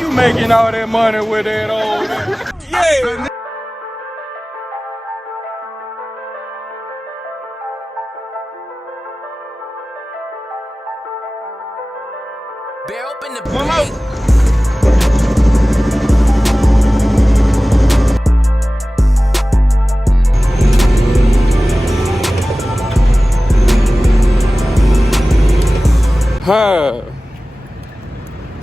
you making all that money with that old? Yeah. Bear open the One more. Hi.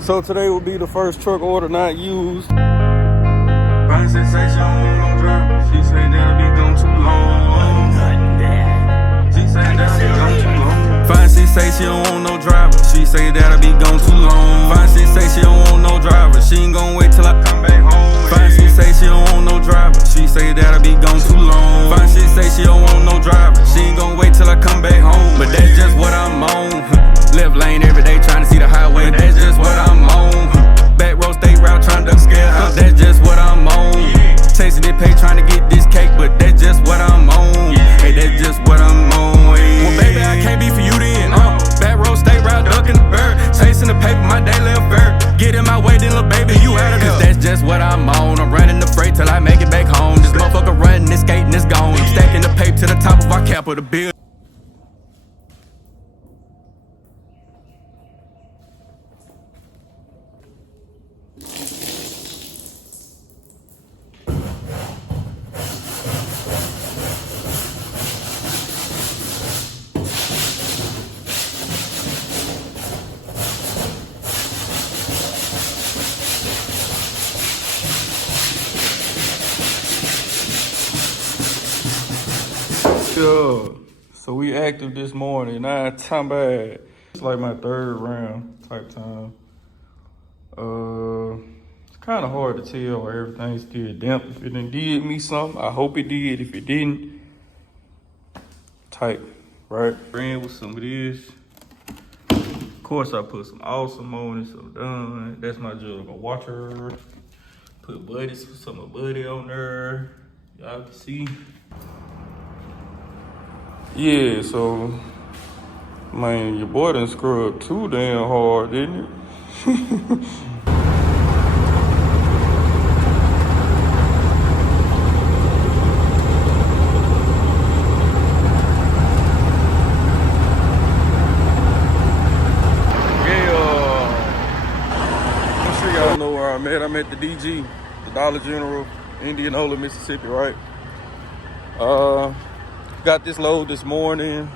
So today will be the first truck order not used. Fine sensation on no driver. She say that'll be gone too long. She say that'll be gone too long. Fine sensation on no driver. She say that'll be gone too long. Fine sensation on no driver. She ain't gon' wait till I come back home. Fine sensation on no driver. She say that'll be gone too long. Fine sensation on no driver. She ain't gon' wait till I come back home. But that's just what I'm on. Left lane every day trying to see the highway. That's just what I'm on. Back road, state route trying to scare her. That's just what I'm on. Chasing this pay trying to get this cake, but that's just what I'm on. Hey, that's just what I'm on. Well, baby, I can't be for you then. Back road, state route, ducking the bird. Chasing the paper, my day left bird. Get in my way, then little baby, you out of here. Cause that's just what I'm on. I'm running the freight till I make it back home. This motherfucker running, this skating, it's gone. I'm stacking the paper to the top of our cap of the bill. So we active this morning. Now it's time bad. It's like my third round type time. It's kind of hard to tell where everything's still damp. If it done did me something, I hope it did. If it didn't, type right. Ran with some of this. Of course, I put some awesome on it. So done. That's my jug of water. Put some of Buddy on there. Y'all can see. Yeah, so, man, your boy done scrubbed too damn hard, didn't it? Yeah, I'm sure y'all know where I'm at. I'm at the DG, the Dollar General, Indianola, Mississippi, right? Got this load this morning.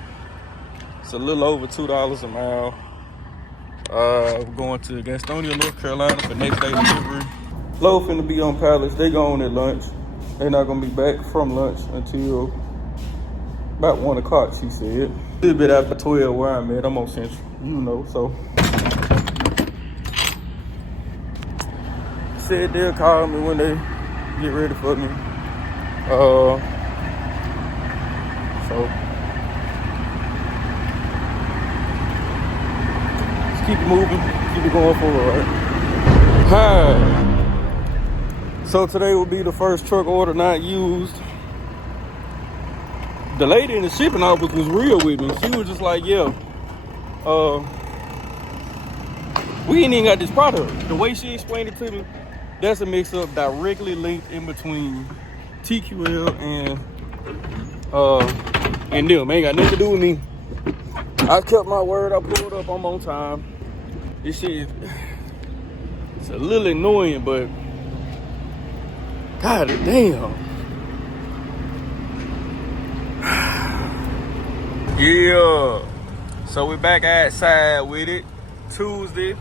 It's a little over $2 a mile. We're going to Gastonia, North Carolina for next day delivery. Load finna be on pallets. They go on at lunch. They're not gonna be back from lunch until about 1 o'clock, she said. A little bit after 12 where I'm at. I'm on Central, you know, so. Said they'll call me when they get ready for me. So just keep it moving, keep it going forward, right? Hi. So today will be the first truck order not used. The lady in the shipping office was real with me. She was just like, yeah, we ain't even got this product. The way she explained it to me, that's a mix up directly linked in between TQL and them. Ain't got nothing to do with me. I kept my word. I pulled up. I'm on time. This shit, it's a little annoying, but god damn. Yeah. So we're back outside with it. Tuesday.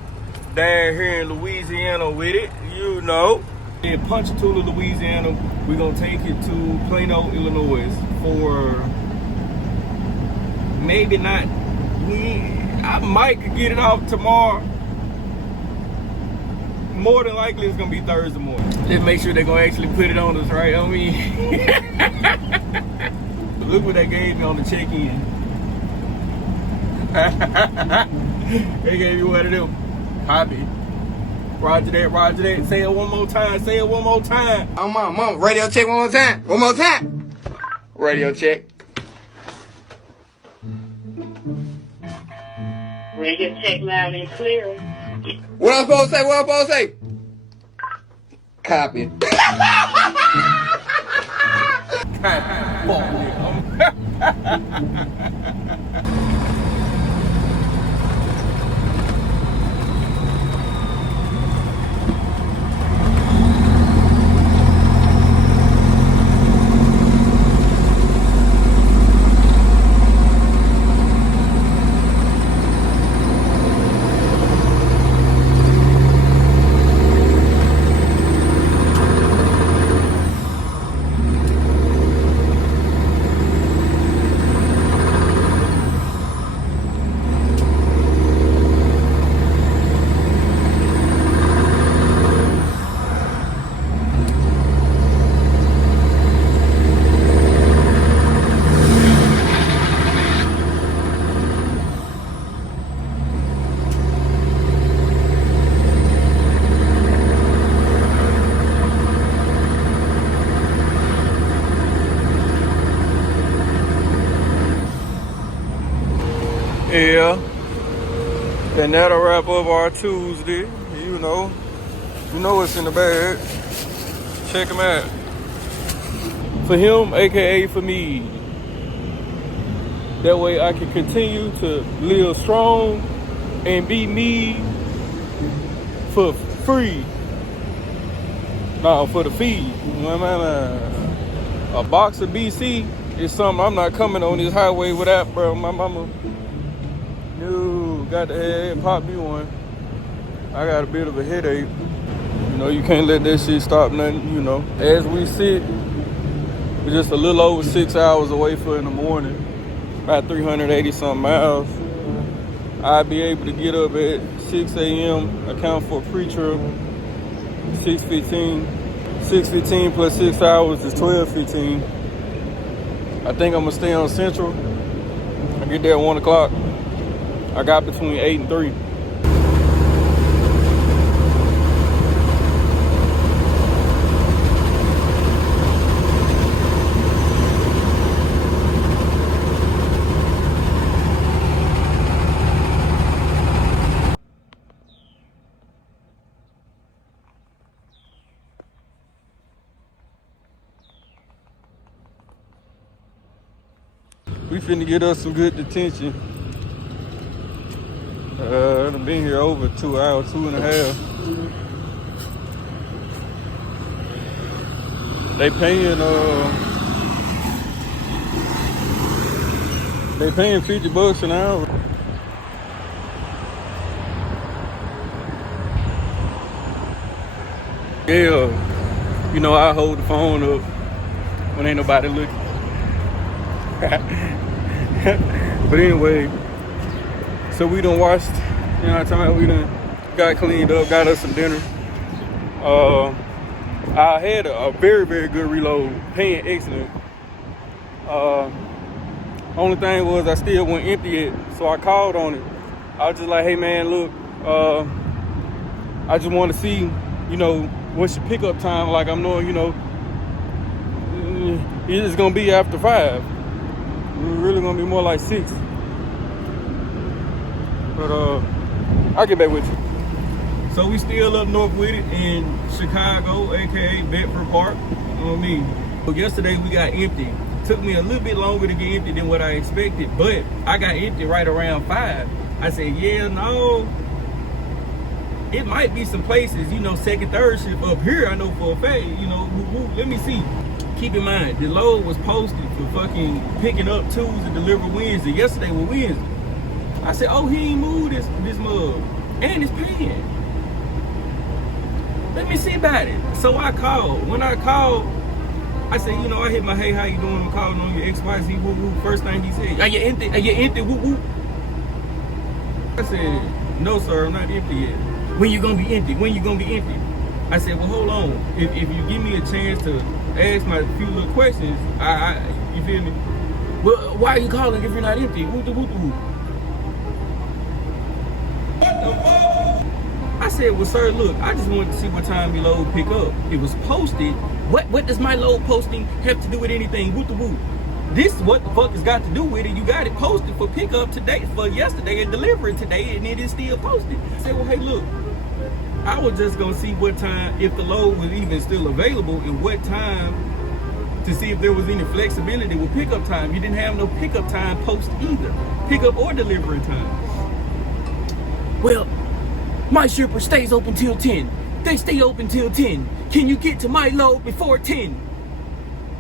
Down here in Louisiana with it. You know. In Ponchatoula, Louisiana. We're gonna take it to Plano, Illinois for maybe not. I might get it off tomorrow. More than likely, it's gonna be Thursday morning. Let's make sure they're gonna actually put it on us, right? I mean, look what they gave me on the check-in. They gave me one of them. Hobby. Roger that, roger that. Say it one more time. Say it one more time. Oh, mom, radio check one more time. One more time. Radio check. Radio check loud and clear. What I'm supposed to say? What I'm supposed to say? Copy. Yeah, and that'll wrap up our Tuesday. You know what's in the bag. Check him out. For him, aka for me. That way I can continue to live strong and be me for free. No, for the feed. A box of BC is something I'm not coming on this highway without, bro. My mama. No, got to head pop me one. I got a bit of a headache. You know, you can't let that shit stop nothing, you know. As we sit, we're just a little over 6 hours away for in the morning. About 380 something miles. I'll be able to get up at 6 a.m., account for a pre-trip, 6:15. 6:15 plus 6 hours is 12:15. I think I'm gonna stay on Central. I get there at 1 o'clock. I got between 8 and 3. We finna get us some good detention. I've been here over 2 hours, 2.5. They paying $50 an hour. Yeah, you know I hold the phone up when ain't nobody looking. But anyway, so we done washed, you know what I'm talking about? We done got cleaned up, got us some dinner. I had a very, very good reload, paying excellent. Only thing was I still wasn't empty yet, so I called on it. I was just like, hey man, look, I just want to see, you know, what's your pickup time? Like I'm knowing, you know, it's gonna be after 5. We're really gonna be more like 6. But I'll get back with you. So we still up north with it in Chicago, aka Bedford Park. You know what I mean? But yesterday we got empty. Took me a little bit longer to get empty than what I expected, but I got empty right around 5. I said, yeah, no. It might be some places, you know, second, third shift up here. I know for a fact, you know, let me see. Keep in mind, the load was posted for fucking picking up Tuesday, deliver Wednesday. Yesterday was Wednesday. I said, oh, he ain't moved this mug. And it's paying. Let me see about it. So I called. When I called, I said, you know, I hit my, hey, how you doing? I'm calling on your XYZ, woo woo. First thing he said, are you empty? Are you empty? Woo woo. I said, no, sir, I'm not empty yet. When you gonna be empty? When you gonna be empty? I said, well, hold on. If you give me a chance to ask my few little questions, you feel me? Well, why are you calling if you're not empty? Woo woo woo. What the fuck? I said, well, sir, look, I just wanted to see what time your load pick up. It was posted. What does my load posting have to do with anything? Woo the woo. This is what the fuck has got to do with it. You got it posted for pickup today, for yesterday, and delivery today, and it is still posted. I said, well, hey, look, I was just gonna see what time, if the load was even still available, and what time, to see if there was any flexibility with pickup time. You didn't have no pickup time post either, pickup or delivery time. Well, my shipper stays open till 10. They stay open till 10. Can you get to my load before 10?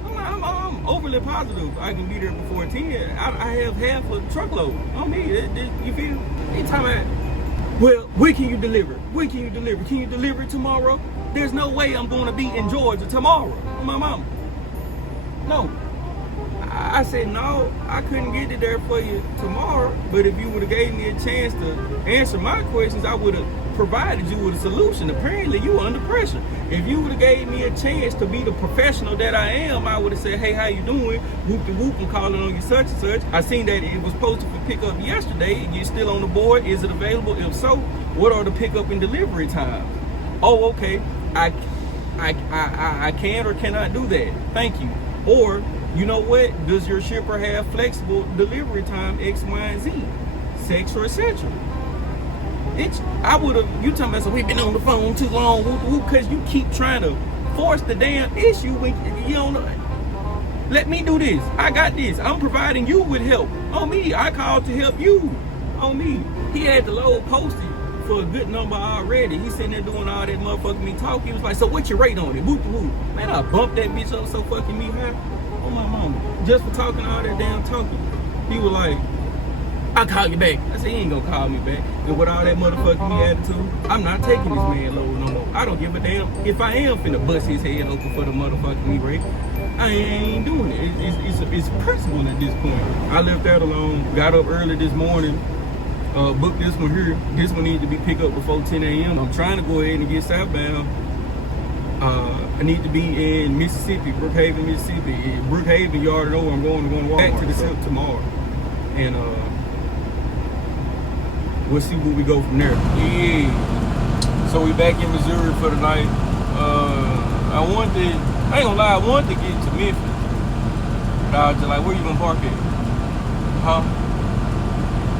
I'm overly positive I can be there before 10. I have half a truckload on me. You feel? Anytime well, when can you deliver? When can you deliver? Can you deliver tomorrow? There's no way I'm going to be in Georgia tomorrow. My mama. No. I said, no, I couldn't get it there for you tomorrow, but if you would have gave me a chance to answer my questions, I would have provided you with a solution. Apparently, you were under pressure. If you would have gave me a chance to be the professional that I am, I would have said, hey, how you doing? Whoop de whoop, I'm calling on you such and such. I seen that it was posted for pickup yesterday. You're still on the board. Is it available? If so, what are the pickup and delivery times? Oh, okay. I can or cannot do that. Thank you. Or, you know what? Does your shipper have flexible delivery time X, Y, and Z? Etc. etc. I would have, you talking about, so we've been on the phone too long, because you keep trying to force the damn issue when you don't know. Let me do this. I got this. I'm providing you with help. On me, I called to help you. On me. He had the load posted for a good number already. He's sitting there doing all that motherfucking me talk. He was like, so what's your rate on it? Whoop whoop. Man, I bumped that bitch up so fucking me high. Oh my mama. Just for talking all that damn talking. He was like, I'll call you back. I said, he ain't gonna call me back. And with all that motherfucking me attitude, I'm not taking this man load no more. I don't give a damn. If I am finna bust his head open for the motherfucking me rate, I ain't doing it. It's principle at this point. I left that alone, got up early this morning, booked this one here. This one needs to be picked up before 10 a.m. I'm trying to go ahead and get southbound. I need to be in Mississippi, Brookhaven, Mississippi. Brookhaven, you already know where I'm going. I'm going to walk back to the SIP tomorrow. And we'll see where we go from there. Yeah. So we back in Missouri for the night. I ain't gonna lie, I wanted to get to Memphis. But I was just like, where you gonna park at? Huh?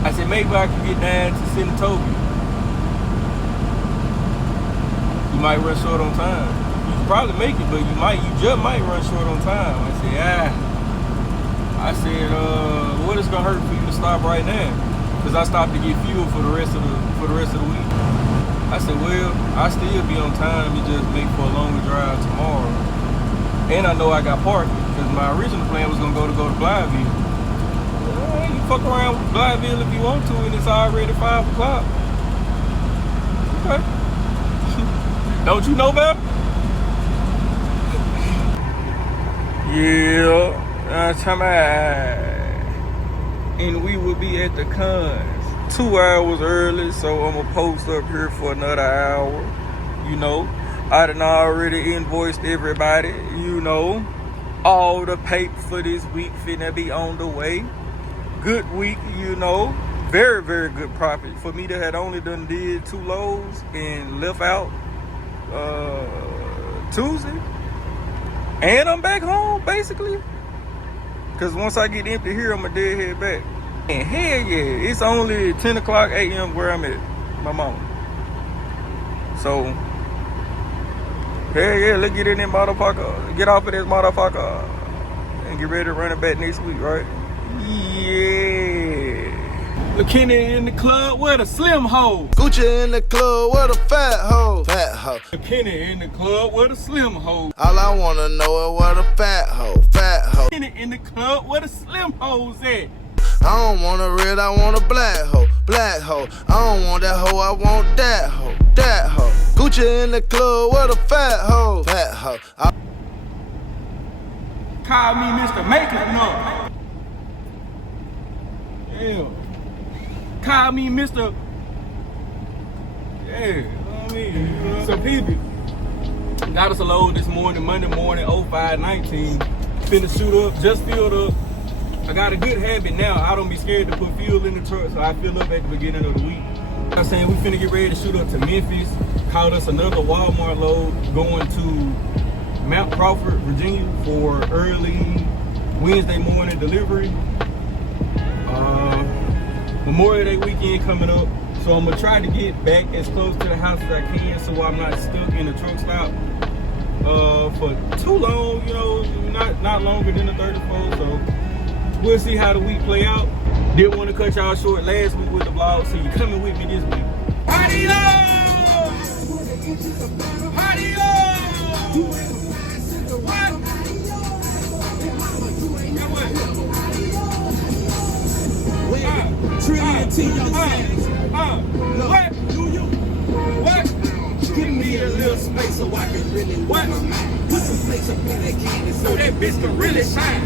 I said, maybe I can get down to Senatobia. You might run short on time. You can probably make it, but you just might run short on time. I said, what is gonna hurt for you to stop right now? Because I stopped to get fuel for the rest of the week. I said, well, I still be on time. You just make for a longer drive tomorrow. And I know I got parking because my original plan was gonna go to Blytheville. You fuck around with Blytheville if you want to, and it's already 5 o'clock. Okay. Don't you know better? Yeah, that's how and we will be at the cons 2 hours early, so I'm gonna post up here for another hour. You know, I done already invoiced everybody. You know, all the paper for this week finna be on the way. Good week, you know, very, very good profit. For me to had only did 2 loads and left out Tuesday, and I'm back home basically. Cause once I get empty here, I'm a dead head back. And hell yeah, it's only 10 o'clock a.m. where I'm at, my mama. So, hell yeah, let's get in that motherfucker, get off of this motherfucker, and get ready to run it back next week, right? Yeah. Liqour in the club with a slim hoe. Gucci in the club with a fat hoe. Fat hoe. Liqour in the club with a slim hoe. All I wanna know is what a fat hoe. Fat hoe. Liqour in the club with a slim hoes at. I don't want a red, I want a black hoe. Black hoe. I don't want that hoe, I want that hoe. That hoe. Gucci in the club with a fat hoe. Fat hoe. Call me Mr. Makeup No. Yeah. Call me Mr. Yeah, you know what I mean? So people got us a load this morning, Monday morning, 0519. Finna shoot up, just filled up. I got a good habit now. I don't be scared to put fuel in the truck, so I fill up at the beginning of the week. I'm saying we finna get ready to shoot up to Memphis. Caught us another Walmart load going to Mount Crawford, Virginia for early Wednesday morning delivery. Memorial Day weekend coming up, So I'm gonna try to get back as close to the house as I can so I'm not stuck in the truck stop for too long, you know, not longer than the 34. So we'll see how the week play out. Didn't want to cut y'all short last week with the vlog, so you're coming with me this week. Party on! Party on! What? What? What? Give me a little space so I can really what? Put some place up in that candy so that bitch can really shine.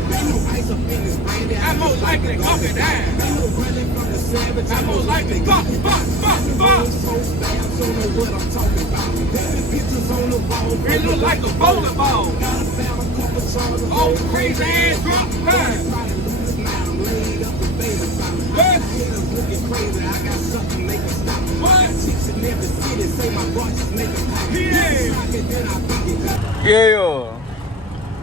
I'm most likely gonna die. I'm most likely fuck. It look like a bowling ball. Oh, crazy ass drunk. What? Yeah.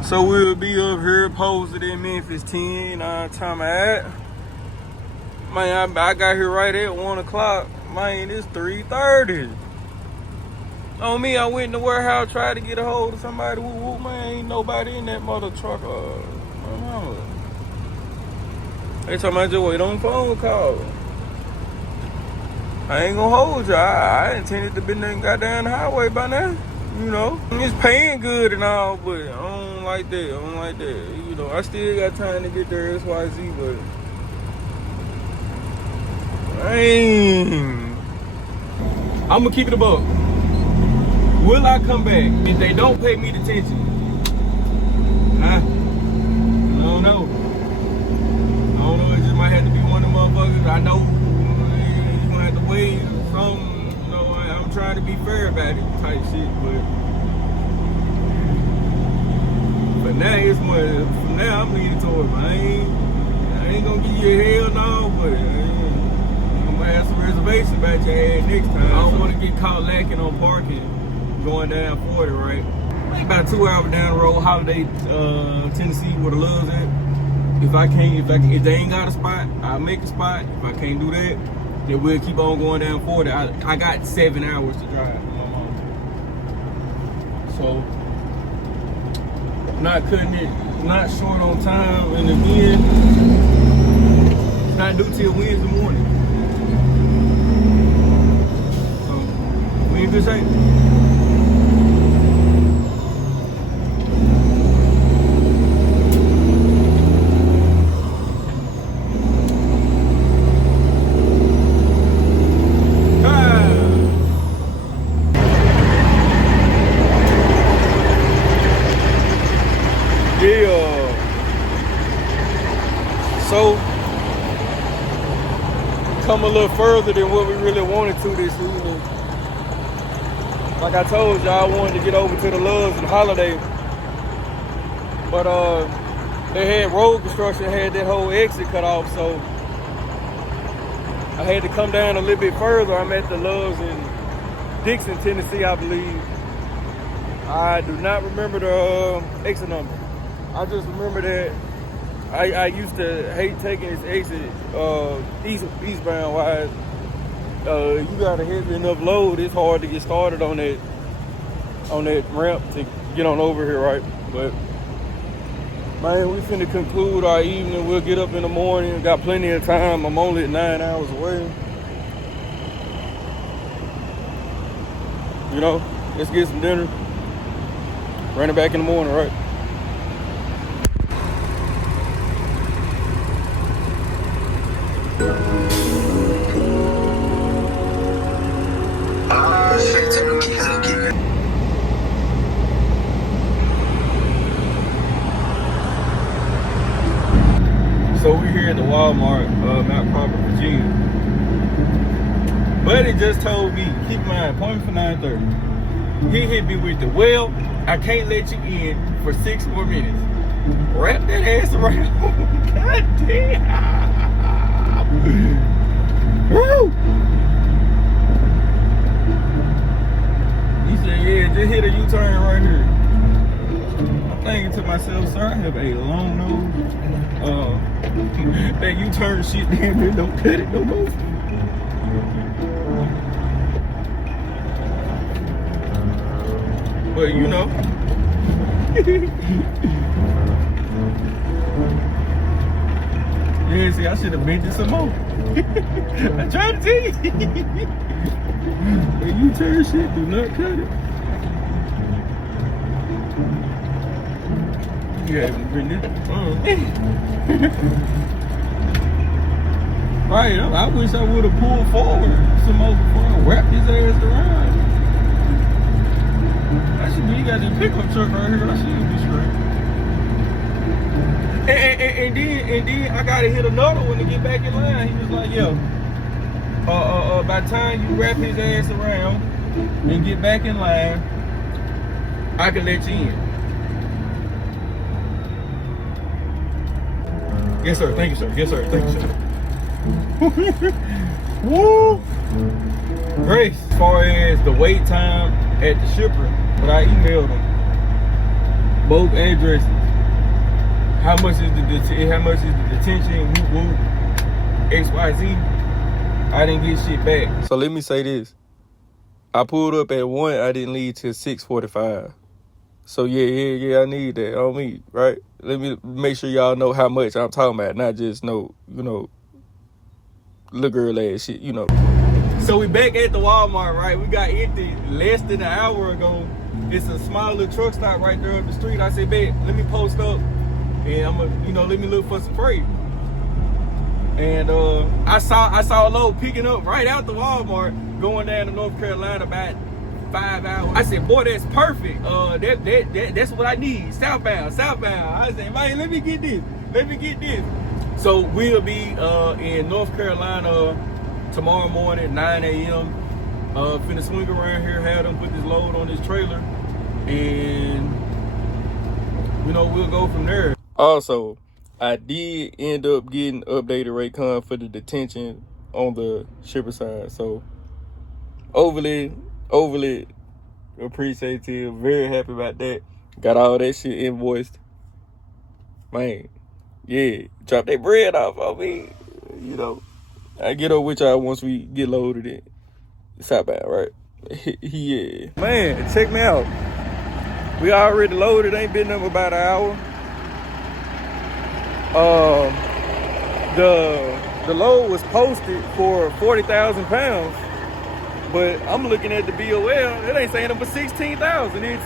So we'll be up here posted in Memphis 10 time at. Man, I got here right at 1 o'clock. Man, it's 3:30. On me, I went in the warehouse, tried to get a hold of somebody. Woo, man, ain't nobody in that mother truck. They talking about just wait on phone call. I ain't gonna hold you. I intended to be there and got down the highway by now. You know, it's paying good and all, but I don't like that. You know, I still got time to get there XYZ, but dang. I'm gonna keep it a buck. Will I come back if they don't pay me detention? I don't know. It just might have to be one of them motherfuckers. I know you're gonna have to wait some, you know, I'm trying to be fair about it type shit, but now it's more, from now I'm leaning towards it. I ain't gonna give you a hell no, but I'm gonna have some reservations about your ass next time. I don't wanna get caught lacking on parking going down 40, right? About 2 hours down the road, Holiday, Tennessee, where the love's at. If they ain't got a spot, I'll make a spot. If I can't do that, then we'll keep on going down 40. I got 7 hours to drive. So, not cutting it, not short on time. And again, it's not due till Wednesday morning. So, we in good shape. So, come a little further than what we really wanted to this evening. Like I told y'all, I wanted to get over to the Loves and Holiday, but they had road construction, had that whole exit cut off, so I had to come down a little bit further. I'm at the Loves in Dixon, Tennessee, I believe. I do not remember the exit number. I just remember that I used to hate taking this exit eastbound wise. You got a heavy enough load, it's hard to get started on that ramp to get on over here, right? But man, we finna conclude our evening. We'll get up in the morning. Got plenty of time. I'm only 9 hours away. You know, let's get some dinner. Run it back in the morning, right? So we're here at the Walmart, Mount Crawford, Virginia. Buddy just told me, keep in mind, appointment for 9:30. He hit me with the, well, I can't let you in for 6 more minutes. Wrap that ass around. God damn. Woo! He said, yeah, just hit a U-turn right here. I'm thinking to myself, sir, I have a long nose. That U-turn shit damn near don't cut it no more. But you know. Yeah, see, I should have bent it some more. I tried to tell you. When you turn shit, do not cut it. You haven't been it. Right, I wish I would have pulled forward some more before I wrapped his ass around. That should be, you got this pickup truck right here. I should be straight. And then I gotta hit another one to get back in line. He was like, yo, by the time you wrap his ass around and get back in line, I can let you in. Yes, sir. Thank you, sir. Yes, sir. Thank you, sir. Woo! Grace, as far as the wait time at the shipper, but I emailed them both addresses. How much is the detention? Woo, XYZ. I didn't get shit back. So let me say this. I pulled up at 1. I didn't leave till 6:45. So yeah, I need that on me, right? Let me make sure y'all know how much I'm talking about, not just little girl ass shit, So we back at the Walmart, right? We got empty less than an hour ago. It's a small little truck stop right there up the street. I said, babe, let me post up and I'm gonna, let me look for some freight. And I saw a load picking up right out the Walmart, going down to North Carolina about 5 hours. I said, boy, that's perfect. That's what I need. Southbound. I said, man, let me get this. So we'll be in North Carolina tomorrow morning, 9 a.m. Finna swing around here, have them put this load on this trailer, and we'll go from there. Also, I did end up getting updated Raycon for the detention on the shipper side. So overly appreciative, very happy about that. Got all that shit invoiced. Man, yeah, drop that bread off on me. I get up with y'all once we get loaded in. It's outbound, right? Yeah. Man, check me out. We already loaded, ain't been up about an hour. The load was posted for 40,000 pounds, but I'm looking at the BOL, it ain't saying number 16,000. It's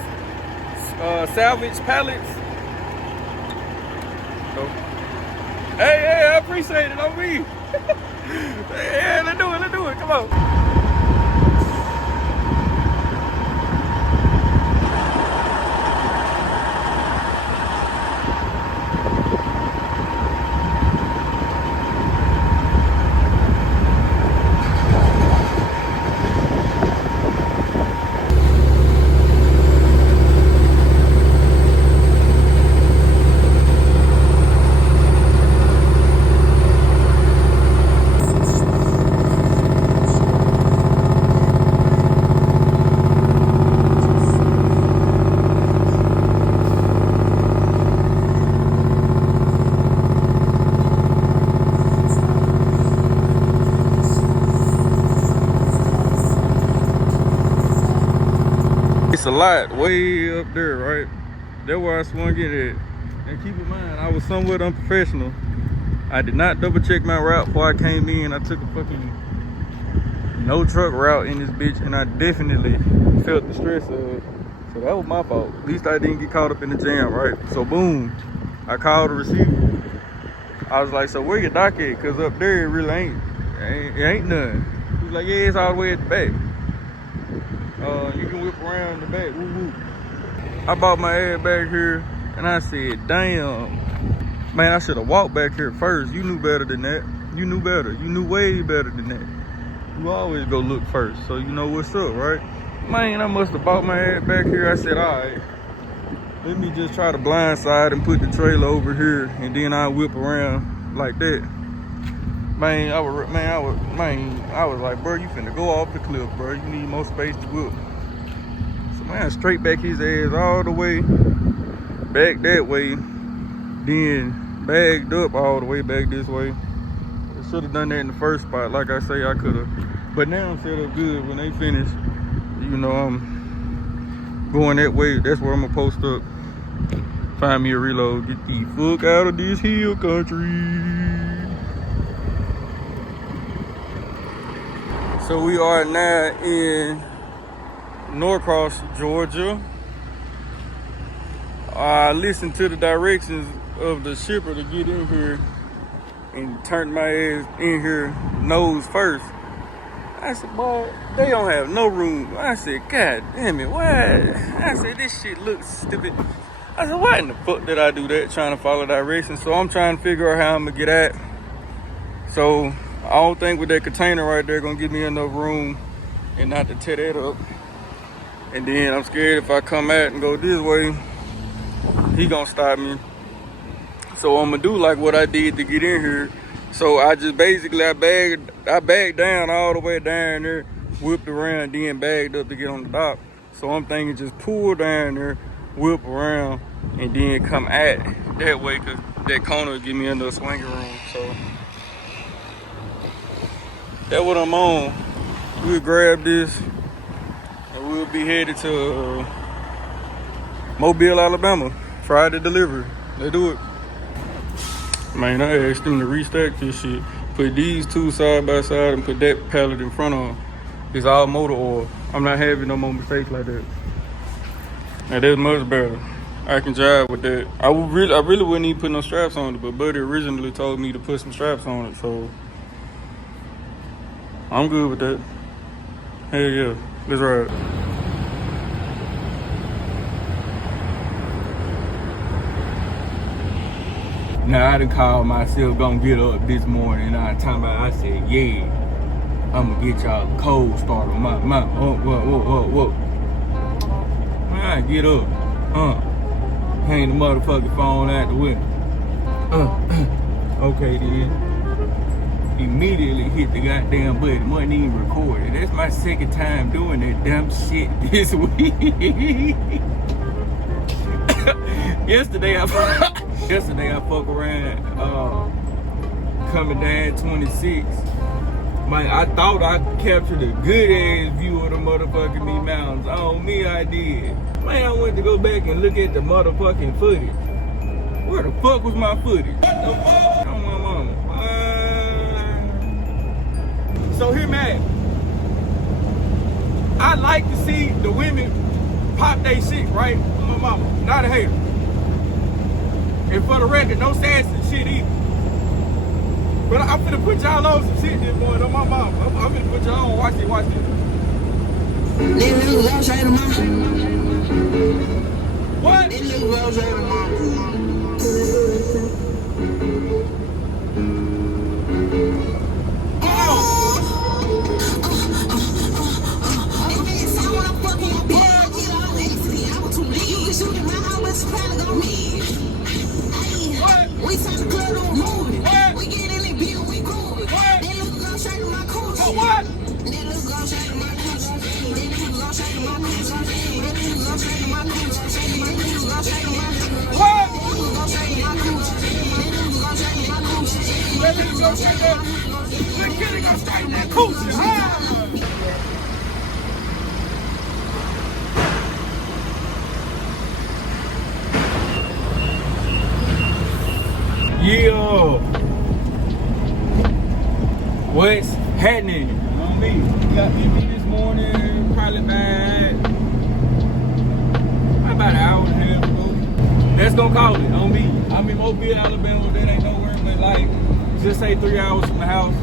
salvage pallets. So, hey, I appreciate it on me. Yeah, let's do it, come on. It's a lot way up there, right? That's where I swung it at. And keep in mind, I was somewhat unprofessional. I did not double check my route before I came in. I took a fucking no truck route in this bitch, and I definitely felt the stress of it. So that was my fault. At least I didn't get caught up in the jam, right? So boom, I called the receiver. I was like, so where your dock at? Cause up there it really ain't none. He was like, yeah, it's all the way at the back. You can whip around the back, woo woo. I bought my ass back here and I said, damn, man, I should have walked back here first. You knew better than that. You knew better. You knew way better than that. You always go look first, so you know what's up, right? Man, I must have bought my ass back here. I said, all right, let me just try to blindside and put the trailer over here, and then I'll whip around like that. Man, I was like, bro, you finna go off the cliff, bro. You need more space to whip. So man, straight back his ass all the way back that way, then bagged up all the way back this way. I should have done that in the first spot. Like I say, I could have. But now I'm set up good. When they finish, I'm, going that way. That's where I'm gonna post up. Find me a reload. Get the fuck out of this hill country. So we are now in Norcross, Georgia. I listened to the directions of the shipper to get in here and turned my ass in here nose first. I said, boy, they don't have no room. I said, God damn it, why? I said, this shit looks stupid. I said, why in the fuck did I do that, trying to follow directions? So I'm trying to figure out how I'm gonna get at. So I don't think with that container right there gonna give me enough room and not to tear that up. And then I'm scared if I come out and go this way, he gonna stop me. So I'm gonna do like what I did to get in here. So I just basically, I bagged down all the way down there, whipped around, then bagged up to get on the dock. So I'm thinking just pull down there, whip around, and then come at that way, cause that corner will give me enough swinging room. So that's what I'm on. We'll grab this and we'll be headed to Mobile, Alabama. Friday delivery. They do it. Man, I asked them to restack this shit. Put these two side by side and put that pallet in front of them. It's all motor oil. I'm not having no more mistakes like that. Now that's much better. I can drive with that. I really wouldn't even put no straps on it, but Buddy originally told me to put some straps on it, so I'm good with that. Hell yeah, let's ride. Now I done called myself gonna get up this morning and I said, yeah, I'm gonna get y'all a cold start on my whoa. I get up, hang the motherfucking phone out the window. Okay then. Immediately hit the goddamn button, wasn't even recorded. That's my second time doing that dumb shit this week. Yesterday I fuck around coming down 26. Man, I thought I captured a good ass view of the motherfucking me mountains. On me, I did. Man, I went to go back and look at the motherfucking footage. Where the fuck was my footage? What the fuck? On my mama. So here, man, I like to see the women pop they shit, right? On my mama. Not a hater. And for the record, no sassy shit either. But I'm finna put y'all on some shit this morning on my mom. I'm finna put y'all on. Watch it. What? Yeah. What's happening? On me. Got me this morning, probably about an hour and a half ago. That's gonna call it on me. I'm in Mobile, Alabama. That ain't nowhere but like, just say 3 hours from the house.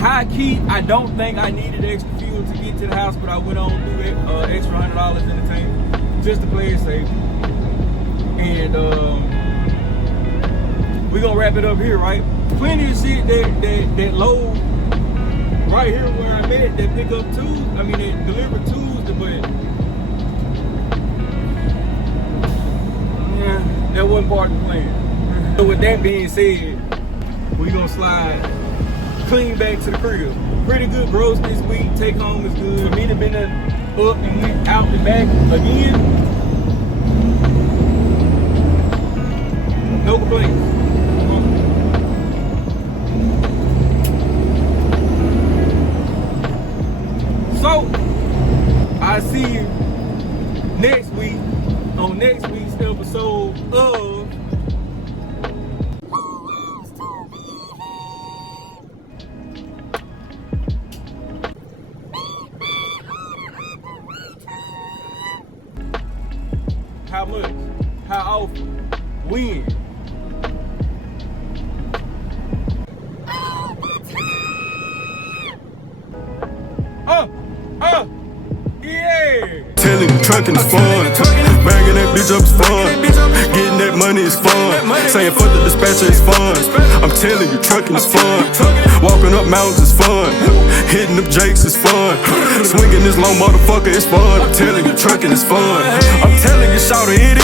High key, I don't think I needed extra fuel to get to the house, but I went on through it, extra $100 in the tank just to play it safe. And we're gonna wrap it up here, right? Plenty of shit that load right here where I'm at that pick up tools. I mean, they deliver tools, but yeah, that wasn't part of the plan. So with that being said, we're gonna slide clean back to the crib. Pretty good gross this week. Take home is good. For me to been up and went out and back again, no complaints. So I I see you next week on next week's episode of How much? How often? When? Yeah! Telling you truckin' is fun. Bagging that bitch up is fun. Getting that money is fun. Saying fuck the dispatcher is fun. I'm telling you truckin' is fun. Walking up mountains is fun. Hitting up jakes is fun. Swinging this long motherfucker is fun. I'm telling you truckin' is fun. I'm telling you shout it.